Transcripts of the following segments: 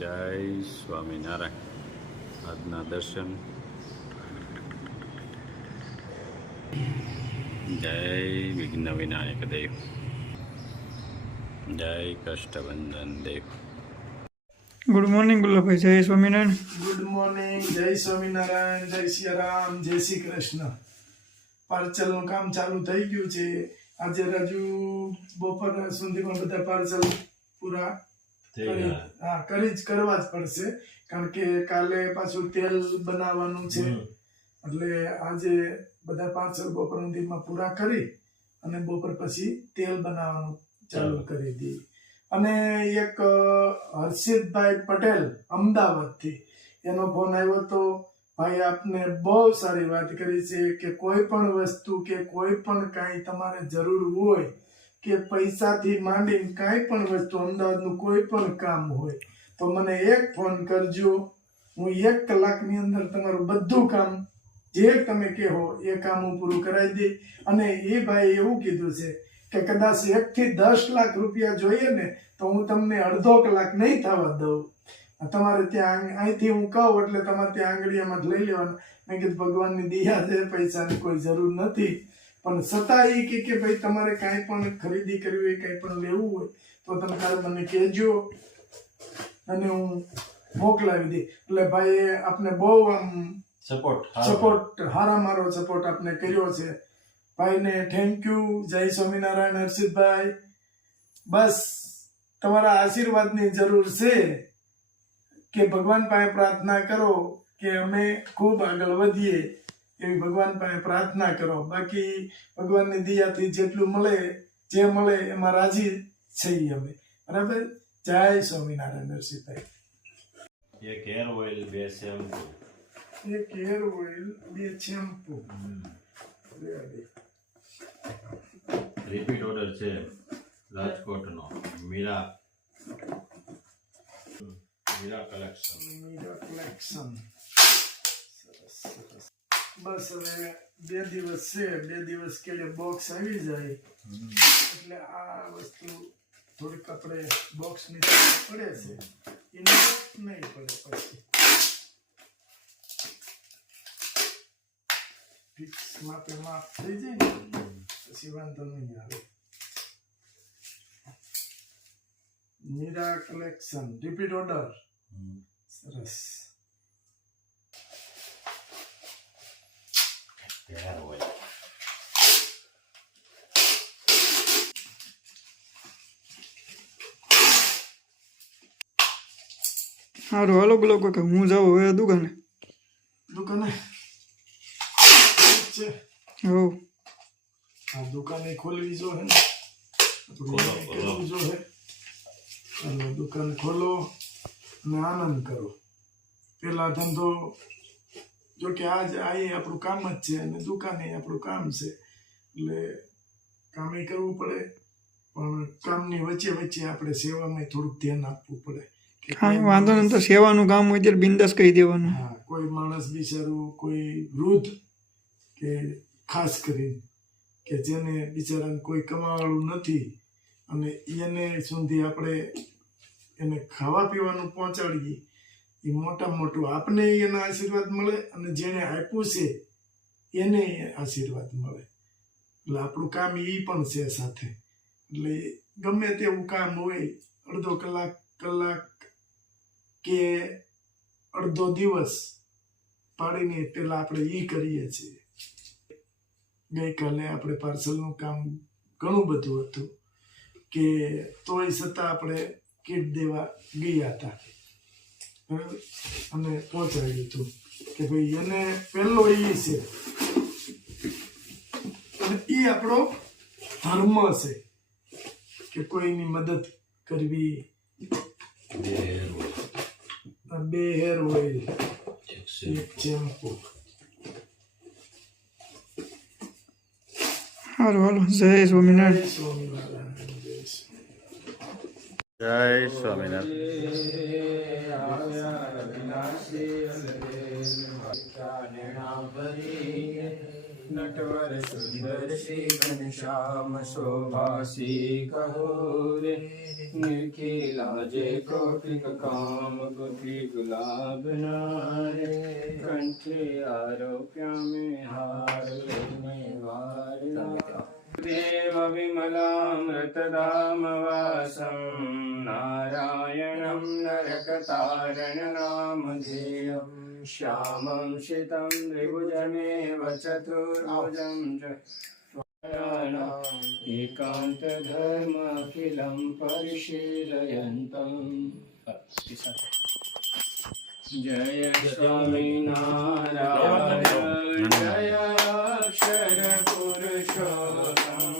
જય સ્વામિનારાયણ. આજના દર્શન. જય વિઘ્ન વિનાયક દેવ. જય કષ્ટબંધન દેવ. ગુડ મોર્નિંગ ગુલાબભાઈ. જય સ્વામિનારાયણ. Good morning. જય સ્વામિનારાયણ. જય શ્રી રામ. જય શ્રી કૃષ્ણ. પાર્સલનું કામ ચાલુ થઈ ગયું છે. આજે રાજુ બપોર સુધીમાં બધા પાર્સલ પૂરા કરવા જ પડશે, કારણ કે કાલે પાછું તેલ બનાવવાનું છે. એટલે આજે બધા પાર્સલ બપોર સુધીમાં પૂરા કરી અને બપોર પછી તેલ બનાવવાનું ચાલુ કરી દઈએ. અને એક હર્ષિતભાઈ પટેલ અમદાવાદથી એનો ફોન આવ્યો તો, ભાઈ આપને બહુ સારી વાત કરી છે કે કોઈ પણ વસ્તુ કે કોઈ પણ કાંઈ તમારે જરૂર હોય કે પૈસાથી માંડીને કાંઈ પણ વસ્તુ, અમદાવાદનું કોઈ પણ કામ હોય તો મને એક ફોન કરજો. હું 1 કલાકની અંદર તમારું બધું કામ જે તમે કહો એ કામ હું પૂરું કરાવી દઈ. અને એ ભાઈ એવું કીધું છે કે કદાચ 1 થી 10 લાખ રૂપિયા જોઈએ ને તો હું તમને અડધો કલાક નહીં થવા દઉં. તમારે ત્યાં અહીંથી હું કહું એટલે તમારે ત્યાં આંગળીયામાં જ લઈ લેવાનું. મેં કીધું ભગવાનની દયા છે, પૈસાની કોઈ જરૂર નથી, પણ છતાં એ કે ભાઈ તમારે કાંઈ પણ ખરીદી કરવી હોય, કાંઈ પણ લેવું હોય તો તમે કાલે મને કહેજો અને હું મોકલાવી દઈ. એટલે ભાઈ આપને બહુ આમ સપોર્ટ હારા મારો સપોર્ટ આપને કર્યો છે. ભાઈને થેન્ક યુ. જય સ્વામિનારાયણ હર્ષિતભાઈ. બસ તમારા આશીર્વાદની જરૂર છે કે ભગવાન પાસે પ્રાર્થના કરો કે અમે ખૂબ આગળ વધીએ, એવી ભગવાન પાસે પ્રાર્થના કરો. બાકી ભગવાનની દયાથી જેટલું મળે, જે મળે એમાં રાજી છીએ અમે. બરાબર. જય સ્વામિનારાયણ હર્ષિતભાઈ. એક હેર ઓઇલ, 2 શેમ્પુ. એક hair oil, 2 shampoo. Repeat order છે રાજકોટનો. મીરા કલેક્શન. બસ હવે 2 દિવસ છે, 2 દિવસ કે બોક્સ આવી જાય એટલે આ વસ્તુ થોડીક આપણે બોક્સની પડે છે, એની નહીં પડે. પછી ફિક્સ માપે માપ થઈ જાય ને પછી વાંધો નહીં આવે. Meera collection repeat order. સરસ. Hair oil. સારું હાલો ગુલાબ કાકા, હું જાઉં હવે દુકાને. છે હો, આ દુકાને ખોલવી જો હે ને, કરવું જો હે. અને દુકાન ખોલો અને આનંદ કરો. પેલા ધંધો જો કે આજ આ આપણું કામ જ છે અને દુકાને આપણું કામ છે, એટલે કામ કરવું પડે, પણ કામની વચ્ચે વચ્ચે આપણે સેવામાં થોડુંક ધ્યાન આપવું પડે. હા વાંધો નહીં, તો સેવાનું કામ હોય ત્યારે બિંદાસ કહી દેવાનું. હા, કોઈ માણસ બિચારું, કોઈ વૃદ્ધ કે ખાસ કરીને કે જેને બિચારાને કોઈ કમાવાળું નથી અને એને સુધી આપણે એને ખાવા પીવાનું પહોંચાડીએ, એ મોટામાં મોટું આપને એના આશીર્વાદ મળે અને જેને આપ્યું છે એને આશીર્વાદ મળે. એટલે આપણું કામ એ પણ છે સાથે. એટલે ગમે તેવું કામ હોય, અડધો કલાક કે અડધો દિવસ પાડીને પેલા આપણે એ કરીએ છીએ. ગઈકાલે આપણે પાર્સલનું કામ ઘણું બધું હતું કે તોય છતાં આપણે કીટ દેવા ગયા હતા, બરાબર, અને પહોંચાડ્યું હતું કે ભાઈ એને પહેલો એ છે અને એ આપણો ધર્મ છે કે કોઈની મદદ કરવી. 2 હેર ઓઇલ, 1 શેમ્પુ. સારું હાલો. જય સ્વામિનારાયણ. જય સ્વામિનારાયણ. नटवर सुंदर श्री घनश्याम शोभासी कहो रे निखिला जे कौटिक काम गुथी गुलाब नारे कंठे आरोप्या में हार लेने वाला देव विमलामृतदामवासं नारायणं नरकतारणनामधेयं श्यामं शितं द्विभुजमेव चतुर्भुजं च एकान्तधर्मखिलं परिशीलयन्तम् जय स्वामिनारायण जय अक्षर पुरुषोत्तम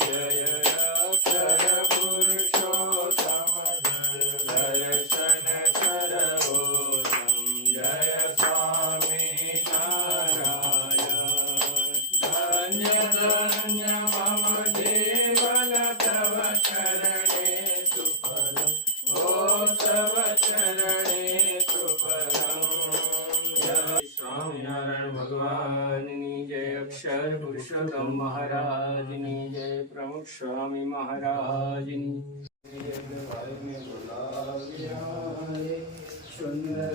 जय अक्षर पुरुषोत्तम दर्शन सर्वोत्तम जय स्वामिनारायण धन्य धन्य मम जीवन तव शरणे सुफलम् ओ तव चरणे सुफलम् जय स्वामिनारायण भगवाननी जय अक्षर पुरुषोत्तम महाराजनी जय प्रमुख स्वामी महाराजनी सुंदर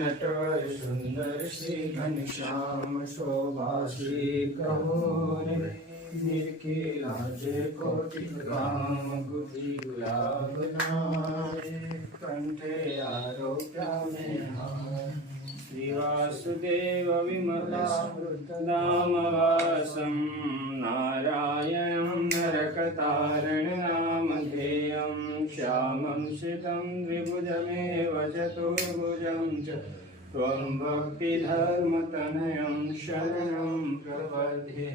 नटवर सुंदर श्री घनश्याम शोभासी कहो रे निखिला जे कौटिक काम गुथी गुलाब नारे कंठे आरोप्या में हार श्री वासुदेव विमलामृतदामवासं नारायणं नरकतारणनामधेयं श्यामं शितं द्विभुजमेव चतुर्भुजं च त्वं भक्तिधर्मतनयं शरणं प्रपद्ये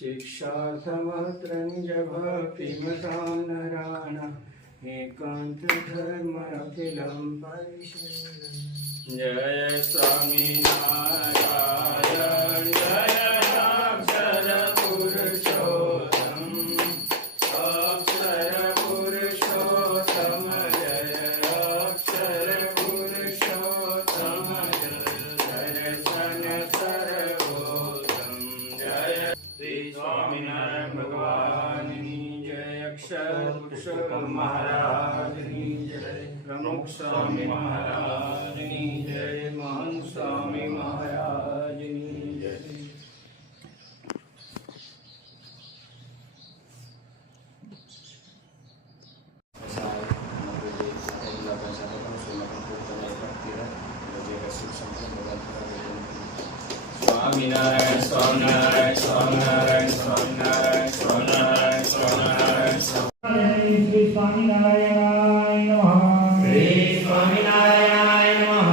शिक्षार्थमत्र निजभक्तिमतानराणाम् एकान्तधर्मखिलं परिशीलयन्तम् जय स्वामिनारायण जय अक्षर पुरुषोत्तम अक्षर पुरुषोत्तम जय अक्षर पुरुषोत्तम दर्शन सर्वोत्तम जय श्री स्वामिनारायण भगवान जय अक्षर पुरुषोत्तम महाराज जय प्रमुख स्वामी महाराज जय महान स्वामी महाराज जय स्वामीनारायण स्वामीनारायण स्वामीनारायण स्वामीनारायण स्वामीनारायण स्वामीनारायण श्री स्वामीनारायणाय नमः श्री स्वामीनारायणाय नमः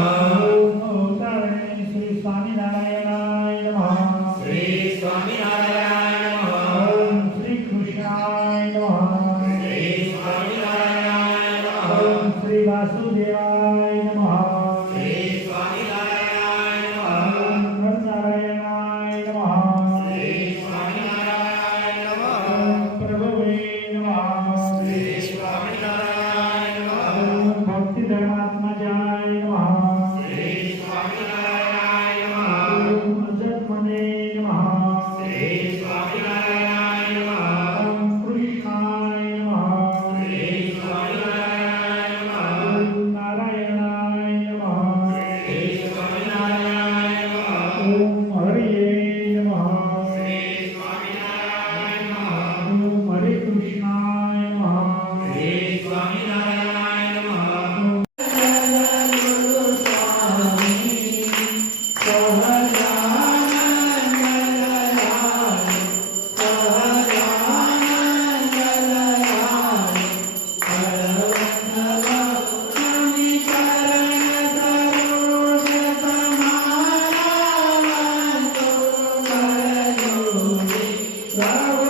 श्री स्वामीनारायणाय नमः श्री स्वामीनारायण नमः ओम श्री कृष्णाय नमः श्री स्वामीनारायण नमः ओम श्री वासुदेवाय नमः श्री स्वामीनारायण नमः ओम नरनारायणाय नमः श्री स्वामीनारायण नमः ओम प्रभवे नमः श्री स्वामीनारायण नमः ओम भक्ति धर्मात्मजाय नमः श्री स्वामीनारायण नमः ओम अजन्मने नमः श्री स्वामीनारायण नमः ओम कृष्णाय नमः श्री स्वामीनारायण नमः ओम नारायणाय नमः श्री स्वामीनारायण नमः ओम हरिये नमः श्री स्वामीनारायण नमः ओम हरे कृष्णाय नमः श्री स्वामीनारायण नमः Bravo!